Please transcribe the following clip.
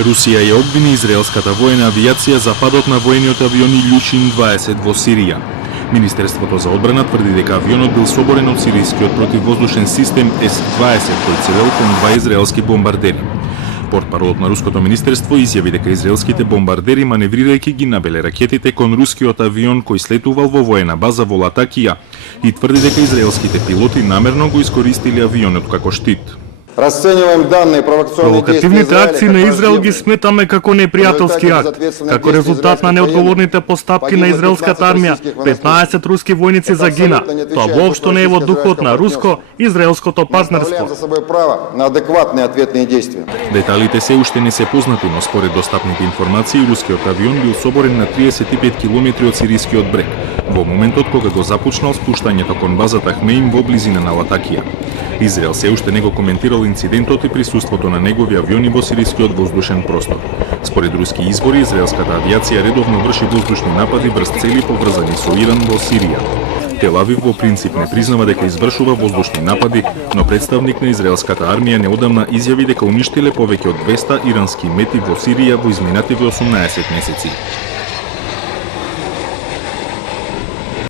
Русија ја обвини израелската воена авијација за падот на воениот авиони Илјушин-20 во Сирија. Министерството за одбрана тврди дека авионот бил соборен од сирискиот противвоздушен систем С-20 кој целел кон два израелски бомбардери. Портпаролот на руското министерство изјави дека израелските бомбардери маневрирајќи ги набеле ракетите кон рускиот авион кој слетувал во воена база во Латакија и тврди дека израелските пилоти намерно го искористили авионот како штит. Провокативните акции на Израел ги сметаме како непријателски акт. Како резултат на неодговорните постапки на израелската армија, 15 руски војници загина. Тоа воопшто не е во духот на руско-израелското партнерство. Деталите се уште не се познати, но според достапните информации, рускиот авион бил соборен на 35 км од сирискиот брег, во моментот кога го започнал спуштањето кон базата Хмеим во близина на Латакија. Израел се уште не го коментирал инцидентот и присуството на негови авиони во сирискиот воздушен простор. Според руски извори, израелската авијација редовно врши воздушни напади врз цели поврзани со Иран во Сирија. Тел Авив во принцип не признава дека извршува воздушни напади, но представник на израелската армија неодамна изјави дека уништиле повеќе од 200 ирански мети во Сирија во изминативе 18 месеци.